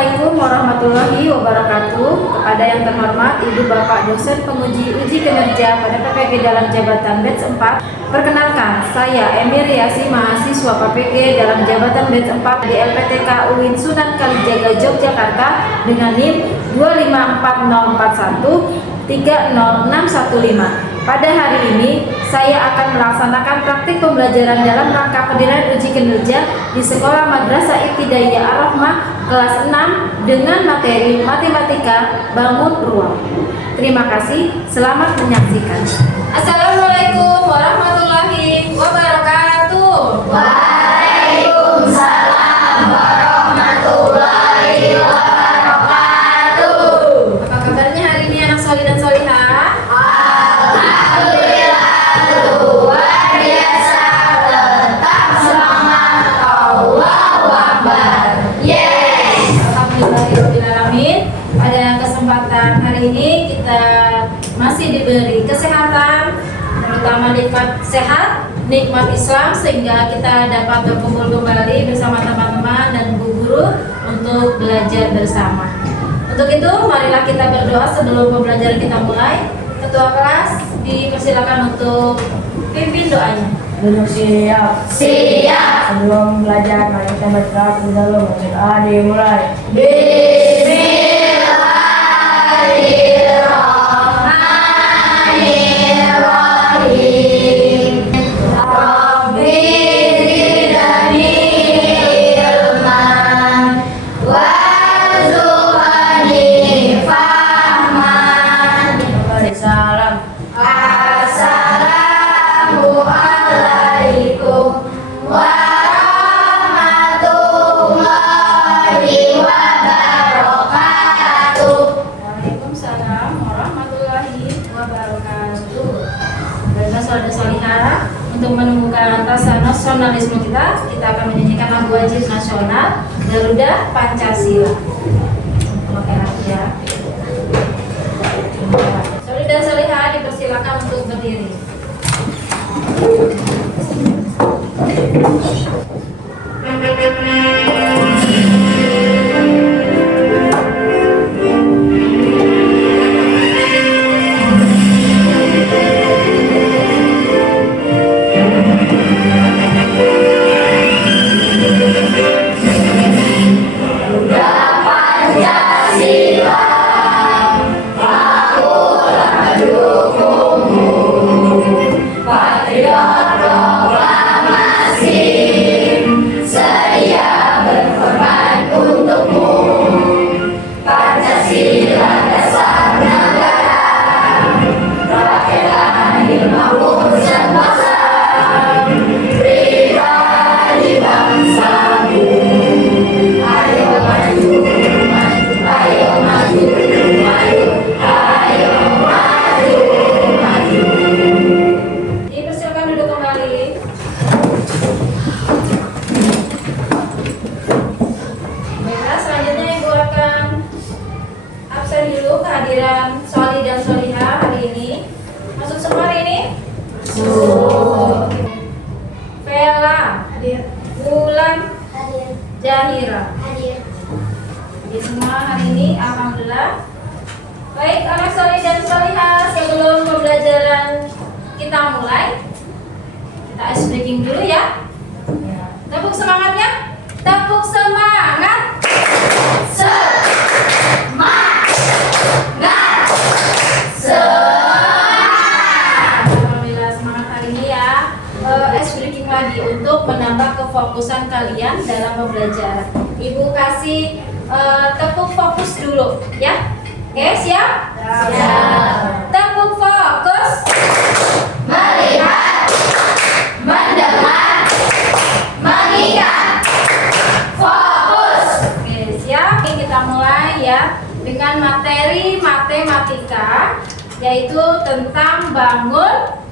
Assalamualaikum warahmatullahi wabarakatuh. Kepada yang terhormat Ibu Bapak dosen penguji uji kinerja pada PPG dalam jabatan batch 4. Perkenalkan, saya Emir Yasi, mahasiswa PPG dalam jabatan batch 4 di LPTK UIN Sunan Kalijaga Yogyakarta dengan NIM 25401300615. Pada hari ini, saya akan melaksanakan praktik pembelajaran dalam rangka penilaian uji kinerja di Sekolah Madrasah Ibtidaiyah Ar-Rahmah kelas 6 dengan materi Matematika Bangun Ruang. Terima kasih, selamat menyaksikan. Assalamualaikum warahmatullahi wabarakatuh. Waalaikumsalam warahmatullahi wabarakatuh. Apa kabarnya hari ini anak solih dan solihah? Luar biasa, tetap semangat, Allahu Akbar. Yes. Alhamdulillahirrahmanirrahim. Pada kesempatan hari ini kita masih diberi kesehatan, terutama nikmat sehat, nikmat Islam, sehingga kita dapat berkumpul kembali bersama teman-teman dan bu guru untuk belajar bersama. Untuk itu, marilah kita berdoa sebelum pembelajaran kita mulai. Ketua kelas dipersilakan untuk pimpin doanya. Duduk siap. Siap. Sebelum belajar, mari kita baca terlebih dahulu. Dimulai. Bismillahirrahmanirrahim. Rabbi zidni ilman warzuqni fahman. Salam. Assalamualaikum warahmatullahi wabarakatuh. Waalaikumsalam warahmatullahi wabarakatuh. Baiklah saudara-saudara, untuk menumbuhkan rasa nasionalisme kita akan menyanyikan lagu wajib nasional Garuda Pancasila. Oke, ya. Solih dan solihah dipersilakan untuk berdiri. Pancasila, akulah pendukungmu, patriot proklamasi, sedia berkorban untukmu. Pancasila dasar negara, rakyat lahir maupun sentosa, pribadi bangsamu. Ayo maju, ayo maju, ayo maju, maju. Dipersilakan duduk kembali. Baiklah, selanjutnya Ibu akan absen dulu kehadiran Solih dan Solihah hari ini. Masuk semua hari ini? Vela, Bulan, Jahira. Jadi semua hari ini, alhamdulillah. Baik, anak solih dan solihah, sebelum pembelajaran kita mulai, kita ice breaking dulu ya. Tepuk semangatnya, tepuk semangat. Semangat, semangat. Alhamdulillah, semangat hari ini ya. Ice breaking lagi untuk menambah kefokusan kalian dalam pembelajaran. Ibu kasih tepuk fokus dulu ya. Oke, siap? Siap. Tepuk fokus. Melihat, mendengar, mengingat, fokus. Oke, siap. Oke, kita mulai ya dengan materi matematika, yaitu tentang bangun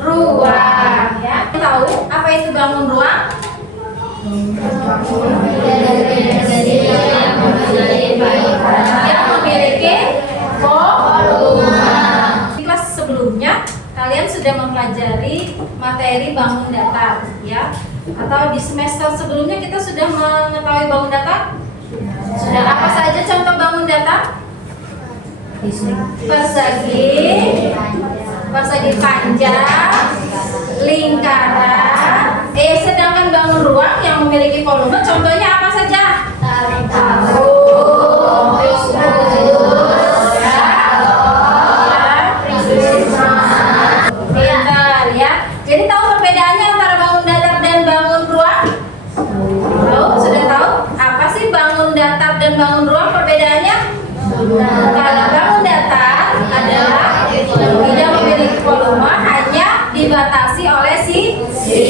ruang ya. Tahu apa itu bangun ruang? Yang memiliki volume. Di kelas sebelumnya kalian sudah mempelajari materi bangun datar ya, atau di semester sebelumnya kita sudah mengetahui bangun datar? Sudah. Apa saja contoh bangun datar? Persegi panjang, lingkaran. Sedangkan bangun ruang yang memiliki volume contohnya apa saja? Pintar ya. Jadi tahu perbedaannya antara bangun datar dan bangun ruang? Tahu? Sudah tahu? Apa sih bangun datar dan bangun ruang perbedaannya? Kalau bangun datar adalah tidak memiliki volume, hanya dibatasi oleh sisi.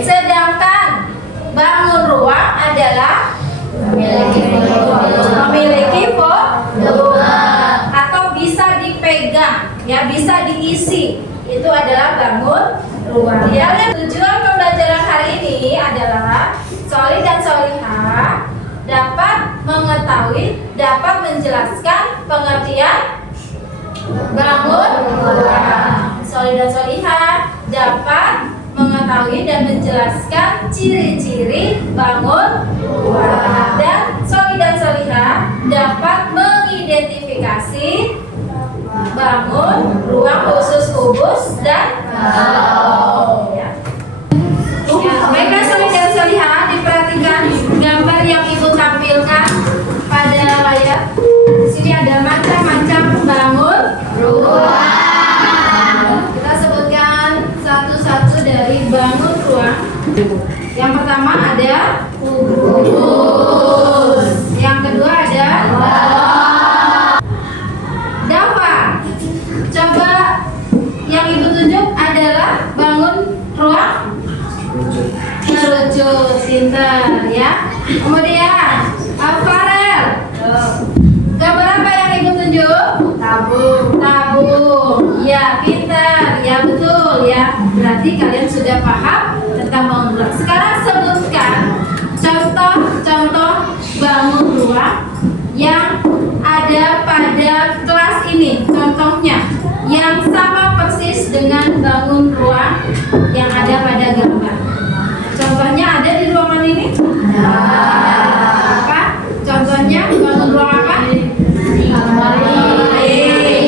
Sedangkan bangun ruang adalah memiliki volume atau bisa dipegang, ya bisa diisi. Itu adalah bangun ruang. Ya, tujuan pembelajaran hari ini adalah Sholih dan Sholihah dapat mengetahui, dapat menjelaskan pengertian bangun ruang. Sholih dan Sholihah dapat mengetahui dan menjelaskan ciri-ciri bangun ruang. Dan Sholih dan Sholihah dapat mengidentifikasi bangun ruang khusus kubus dan galau. Ya. Baiklah Sholih dan Sholihah, diperhatikan gambar yang ibu tampilkan pada layar. Di sini ada macam-macam bangun ruang. Kita sebutkan satu-satu dari bangun ruang. Yang pertama ada kubus. Yang kedua ada Dava. Coba yang ibu tunjuk adalah bangun ruang merucut. Pintar ya. Kemudian Farel, gambar apa yang ibu tunjuk? Tabung. Ya, pintar. Ya, betul ya. Berarti kalian sudah paham tentang bangun ruang. Sekarang sebutkan contoh-contoh bangun ruang yang ada pada kelas ini. Contohnya yang sama persis dengan bangun ruang yang ada pada gambar. Contohnya ada di ruangan ini? Apa? Contohnya bangun ruang apa?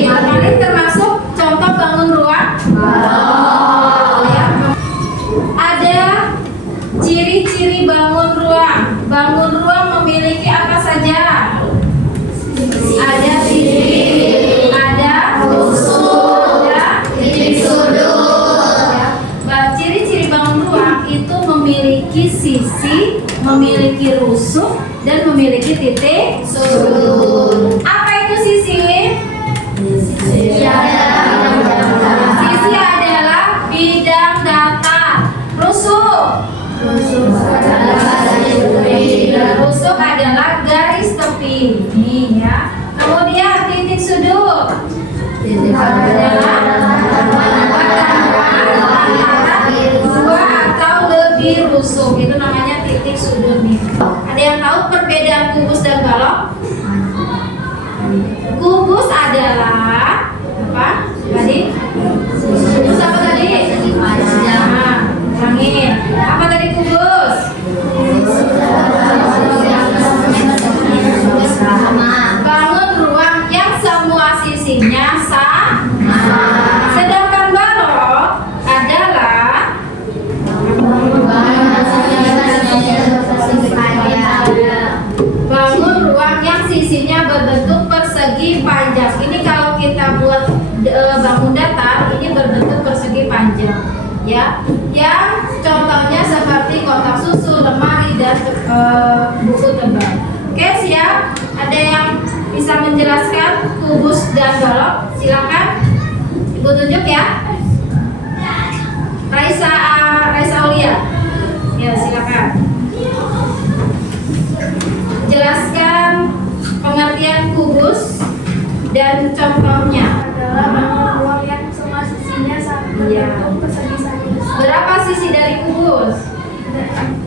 Almari termasuk contoh bangun ruang? Ya. Ada ciri-ciri bangun ruang. Bangun ruang memiliki apa saja? Ada sisi, ada rusuk, ada titik sudut. Ciri-ciri bangun ruang itu memiliki sisi, memiliki rusuk, dan memiliki titik sudut. Apa itu sisi? Sisi adalah bidang datar. Rusuk adalah garis tepi. Ini ya. Kemudian titik sudut adalah dua atau lebih rusuk. Itu namanya titik sudut nih. Ada yang tahu perbedaan kubus dan balok? Kubus adalah apa? Tadi? Kubus apa tadi? Nah, ulangin. Apa tadi kubus? Bangun ruang yang semua sisinya sama. Sedangkan balok adalah bangun ruang yang sisinya berbentuk persegi panjang. Ini kalau kita buat bangun datar, ini berbentuk persegi panjang. Ya, yang contohnya seperti kotak susu, lemari, dan buku tebal. Oke, siap? Ada yang bisa menjelaskan kubus dan balok? Silakan, ibu tunjuk ya. Raisa Aulia, ya silakan. Jelaskan pengertian kubus dan contohnya. Adalah ruang yang semua sisinya sama berbentuk persegi saja. Berapa sisi dari kubus?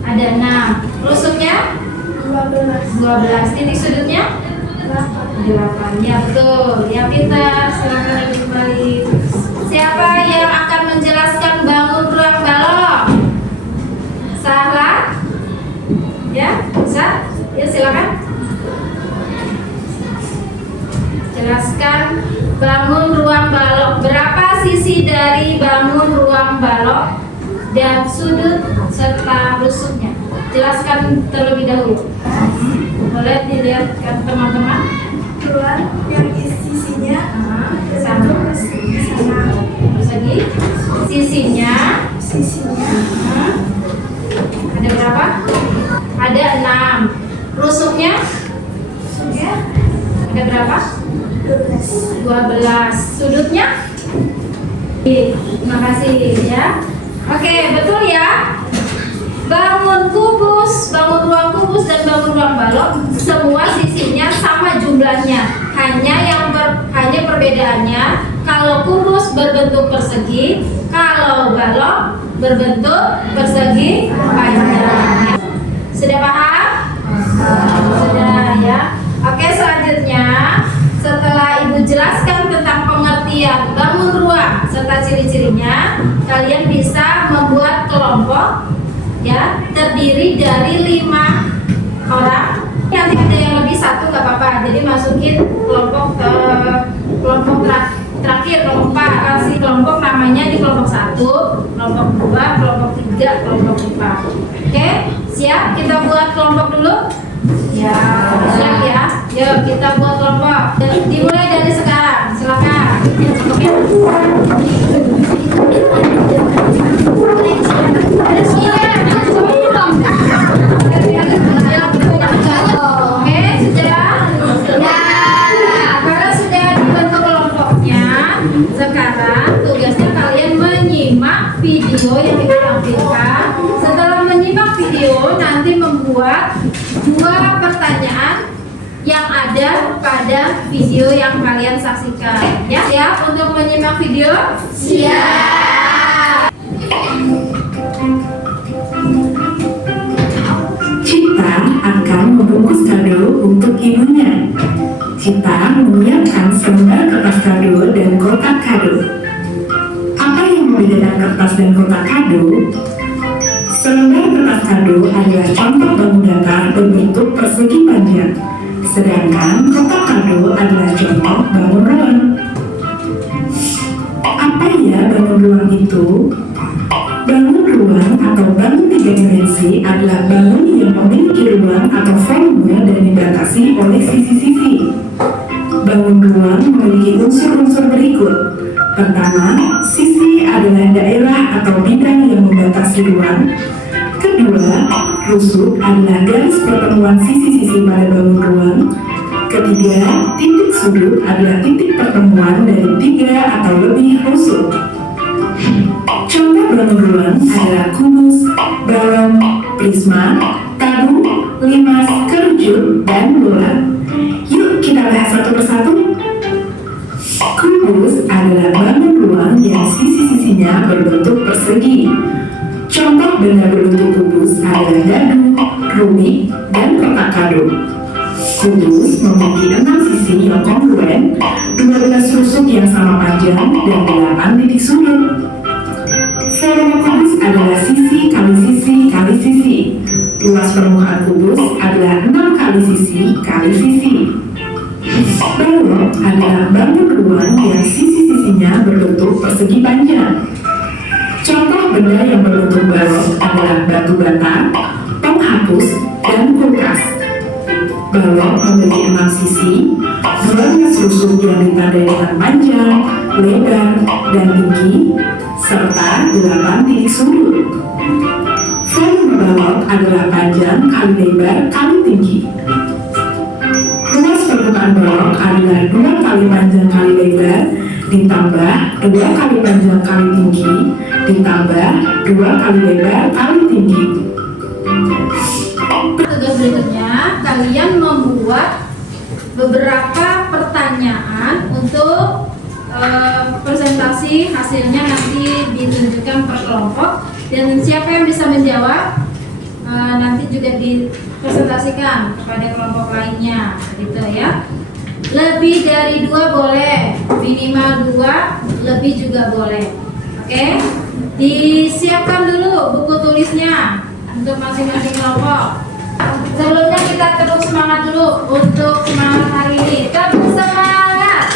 Ada 6. Rusuknya? 12. Titik sudutnya? 8. Ya betul. Ya pintar. Silakan kembali. Siapa yang akan menjelaskan bangun ruang balok? Salah? Ya, bisa? Ya silakan. jelaskan bangun ruang balok. Berapa sisi dari bangun ruang balok dan sudut serta rusuknya? Jelaskan terlebih dahulu. Boleh dilihatkan teman-teman? Keluar yang sisinya Sama. Persegi. Sisinya. Ada berapa? Ada 6. Rusuknya? Ada berapa? 12. Sudutnya? Terima kasih ya. Oke, betul ya. Bangun kubus, bangun ruang kubus dan bangun ruang balok semua sisinya sama jumlahnya. Hanya perbedaannya kalau kubus berbentuk persegi, kalau balok berbentuk persegi panjang. Sudah paham? Sudah ya. Oke, selanjutnya setelah Ibu jelaskan tentang pengertian bangun ruang serta ciri-cirinya, kalian bisa membuat kelompok ya, terdiri dari 5 orang. Nanti ada yang lebih, 1 nggak apa-apa. Jadi masukin kelompok terakhir, kelompok 4. Kasih kelompok namanya di kelompok 1, kelompok 2, kelompok 3, kelompok 4. Oke, siap? Kita buat kelompok dulu. Ya, siap ya. Yuk kita buat kelompok. Dimulai dari sekarang. Silakan. Oke, sudah. Kalau sudah dibentuk kelompoknya, sekarang tugasnya kalian menyimak video yang kita tampilkan. Setelah menyimak video, nanti membuat 2 pertanyaan yang ada pada video yang kalian saksikan. Ya, siap untuk menyimak video? Siap. Cita akan membungkus kado untuk ibunya. Cita menyiapkan selembar kertas kado dan kotak kado. Apa yang membedakan kertas dan kotak kado? Selembar kertas kado adalah contoh bangun datar berbentuk persegi panjang, sedangkan kotak kado adalah contoh bangun ruang. Apa ya bangun ruang itu? Bangun ruang atau bangun 3 dimensi adalah bangun yang memiliki ruang atau volume dan dibatasi oleh sisi-sisi. Bangun ruang memiliki unsur-unsur berikut. Pertama, sisi adalah daerah atau bidang yang membatasi ruang. Kedua, rusuk adalah garis pertemuan sisi-sisi pada bangun ruang. Ketiga, titik sudut adalah titik pertemuan dari 3 atau lebih rusuk. Contoh bangun ruang adalah kubus, balon, prisma, tabung, limas, kerucut, dan bola. Yuk kita bahas satu persatu. Kubus adalah bangun ruang yang sisi-sisinya berbentuk persegi. Contoh benda berbentuk kubus adalah dadu, rumik, dan kotak kado. Kubus memiliki 6 sisi yang kongruen, 12 rusuk yang sama panjang, dan 8 titik sudut. Volume kubus adalah sisi kali sisi kali sisi. Luas permukaan kubus adalah 6 kali sisi kali sisi. Balok adalah bangun ruang yang sisi-sisinya berbentuk persegi panjang. Contoh benda yang berbentuk balok adalah batu bata, penghapus, dan kulkas. Balok memiliki 6 sisi, 12 rusuk yang ditandai dengan panjang, lebar, dan tinggi, serta 8 titik sudut. Volume balok adalah panjang kali lebar kali tinggi. Luas permukaan balok adalah 2 kali panjang kali lebar ditambah 2 kali panjang kali tinggi ditambah 2 kali lebar kali tinggi. Tugas berikutnya, kalian membuat beberapa pertanyaan untuk presentasi. Hasilnya nanti ditunjukkan per kelompok, dan siapa yang bisa menjawab nanti juga dipresentasikan kepada kelompok lainnya, gitu ya. Lebih dari 2 boleh, minimal 2, lebih juga boleh. Oke, disiapkan dulu buku tulisnya untuk masing-masing kelompok. Sebelumnya kita terus semangat dulu untuk semangat hari ini. Tetap semangat.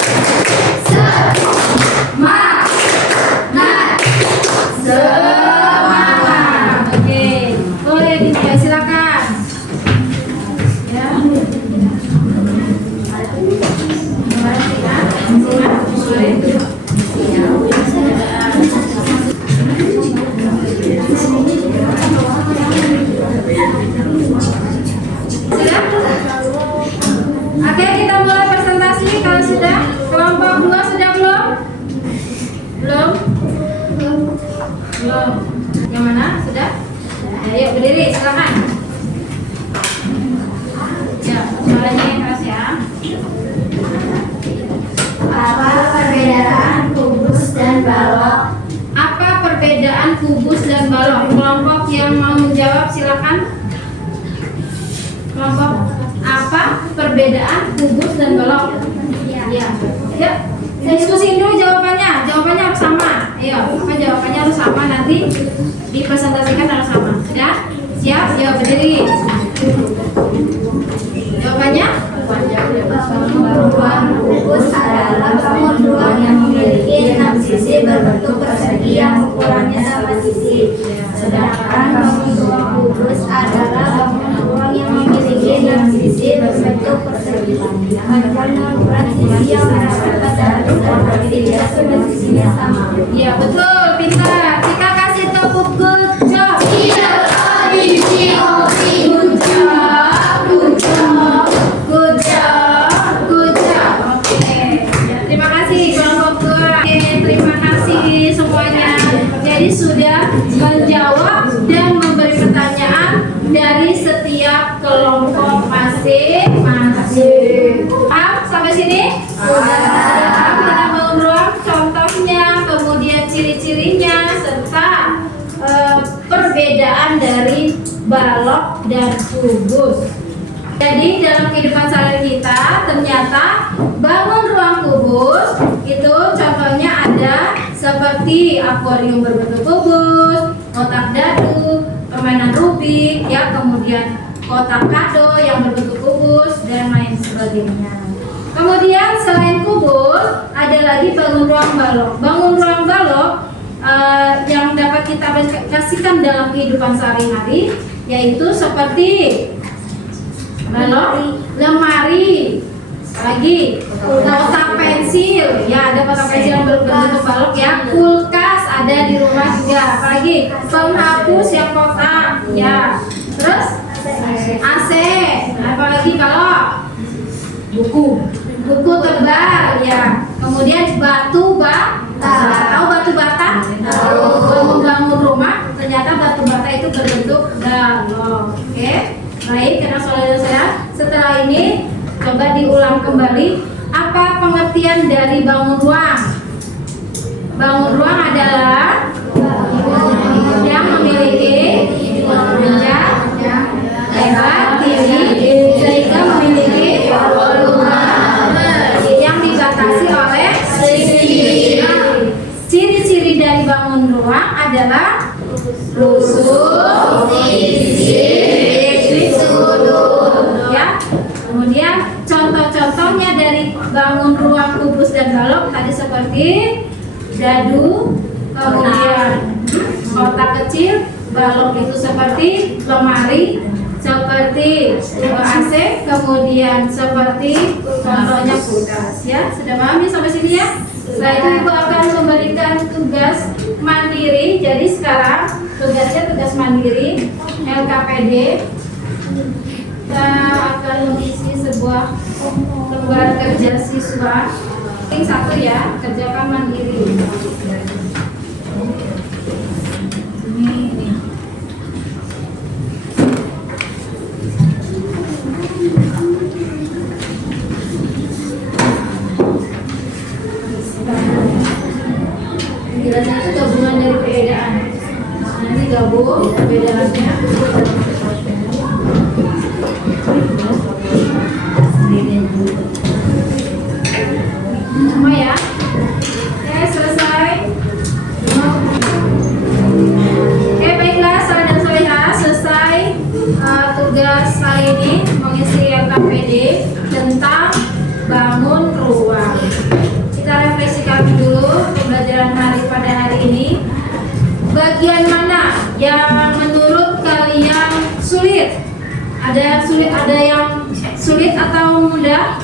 Oke, kita mulai presentasi. Kalau sudah, kelompok 2 sudah belum? Belum? Belum. Yang mana? Sudah? Ayo berdiri, silakan. Ya, suaranya keras ya. Apa perbedaan kubus dan balok? Apa perbedaan kubus dan balok? Kelompok yang mau menjawab silakan. Kelompok apa perbedaan kubus dan balok? Ya. Ya. Diskusi dulu jawabannya. Jawabannya harus sama. Ayo, apa jawabannya harus sama, nanti dipresentasikan harus sama. Ya? Siap? Ya, berdiri. Jawabannya? Bangun kubus adalah bangun ruang yang memiliki 6 sisi berbentuk persegi yang ukurannya sama sisi. Sedangkan bangun ruang kubus adalah bangun ruang yang memiliki 6 sisi berbentuk persegi. Karena ukuran sisi yang merata dari tapi tidak semua sisinya sama. Ya, betul. Pintar. Kita kasih tepuk good job. Good job. Good job. Good job. Good job. Oke. Terima kasih kelompok 2. Oke, terima kasih semuanya. Jadi sudah menjawab dan memberi pertanyaan dari setiap kelompok masing-masing. Paham sampai sini? Sudah. Kita bangun ruang, contohnya, kemudian ciri-cirinya, serta perbedaan dari balok dan kubus. Jadi dalam kehidupan sehari kita ternyata bangun ruang kubus itu contohnya ada seperti akuarium berbentuk kubus, kotak dadu, permainan rubik, ya, kemudian kotak kado yang berbentuk kubus dan lain sebagainya. Kemudian selain kubus ada lagi bangun ruang balok. Bangun ruang balok yang dapat kita aplikasikan dalam kehidupan sehari-hari yaitu seperti balok, lemari, lagi kotak pensil, ya, ada kotak pensil yang berbentuk balok, ya, kulkas ada di rumah juga, apalagi penghapus yang kotak, ya, terus AC, apalagi kalau buku tebal, ya, kemudian batu bata, tahu batu bata? Bangun rumah ternyata batu bata itu berbentuk balok. Oke, baik, karena saudara-saudara, setelah ini coba diulang kembali apa pengertian dari bangun ruang. Bangun ruang adalah yang memiliki jenjang lebar tinggi sehingga memiliki volume yang dibatasi oleh sisi. Ciri-ciri dari bangun ruang adalah lusuh, sisi, sudut, ya. Kemudian contoh-contohnya dari bangun ruang kubus dan balok tadi seperti dadu, kemudian kotak kecil, balok itu seperti lemari, seperti AC, kemudian seperti contohnya kulkas, ya. Sudah pahami sampai sini, ya? Setelah itu Ibu akan memberikan tugas mandiri. Jadi sekarang tugasnya tugas mandiri LKPD. Kita akan mengisi sebuah lembar kerja siswa. Yang satu, ya, kerjakan mandiri. Ini. Penjelasan itu gabungan dari perbedaan. Nanti gabung perbedaannya. Semua, ya. Oke, selesai. Oke, baiklah saudara dan saudara, selesai tugas kali ini mengisi LKPD tentang bangun ruang. Kita refleksikan dulu pembelajaran pada hari ini. Bagian mana yang menurut kalian sulit? Ada sulit, ada yang sulit atau mudah?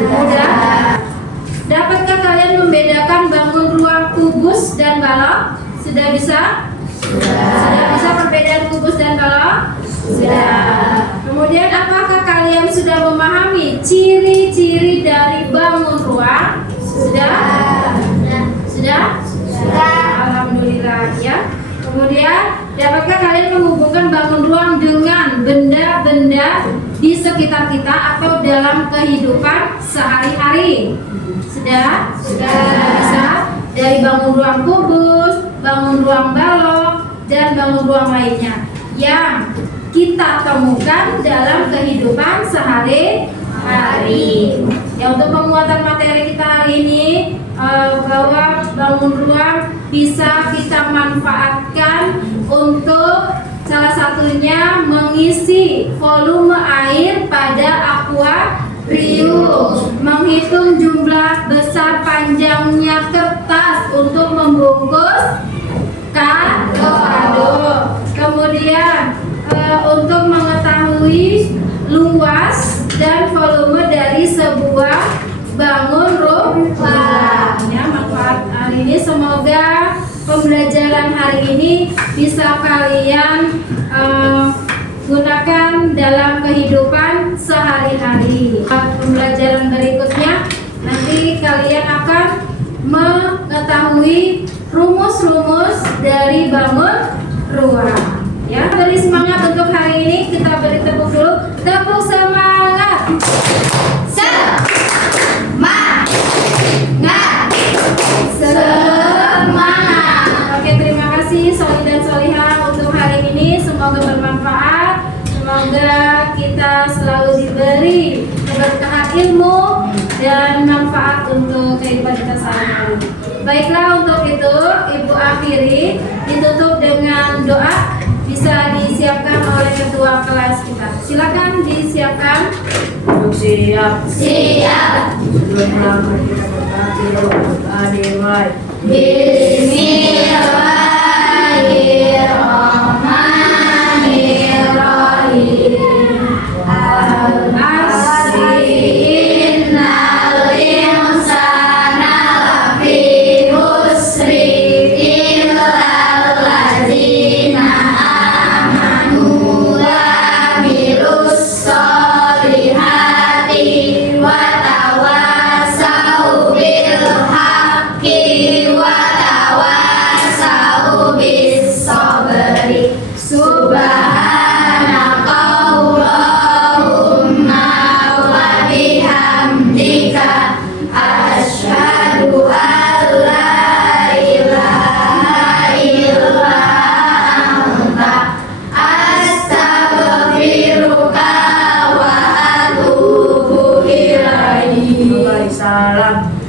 Mudah. Dapatkah kalian membedakan bangun ruang kubus dan balok? Sudah bisa? Sudah bisa perbedaan kubus dan balok? Sudah. Kemudian apakah kalian sudah sudah memahami ciri-ciri dari bangun ruang? Sudah? Sudah? Alhamdulillah ya. Kemudian, dapatkah kalian menghubungkan bangun ruang dengan benda-benda di sekitar kita atau dalam kehidupan sehari-hari? Sudah? Bisa? Dari bangun ruang kubus, bangun ruang balok, dan bangun ruang lainnya yang kita temukan dalam kehidupan sehari-hari. Ya, untuk penguatan materi kita hari ini, bahwa bangun ruang bisa kita manfaatkan untuk salah satunya mengisi volume air pada akuarium, menghitung jumlah besar panjangnya kertas untuk membungkus kado. Kemudian untuk mengetahui luas dan volume dari sebuah bangun rumah. Ya, manfaat hari ini semoga pembelajaran hari ini bisa kalian gunakan dalam kehidupan sehari-hari. Pembelajaran berikutnya nanti kalian akan mengetahui rumus-rumus dari bangun ruang. Ya, beri semangat untuk hari ini. Kita beri tepuk dulu. Tepuk semangat. Semangat. Oke, terima kasih Soli dan Solihah untuk hari ini. Semoga bermanfaat. Semoga kita selalu diberi keberkahan ilmu dan manfaat untuk kehidupan kita sehari-hari. Baiklah, untuk itu Ibu akhiri, ditutup dengan doa. Bisa disiapkan oleh ketua kelas kita. Silakan disiapkan. Siap. Sebelum melamar kita berkati doa. Bismillahirrahmanirrahim. Innal insana lafi khusri illa allazina amanu wa amilus solihati wa tawasau bil haqqi wa tawasau bis sabri. Subhanakallahumma wa bihamdika asyhadu an la ilaha illa anta astaghfiruka wa atubu ilaik. Salam.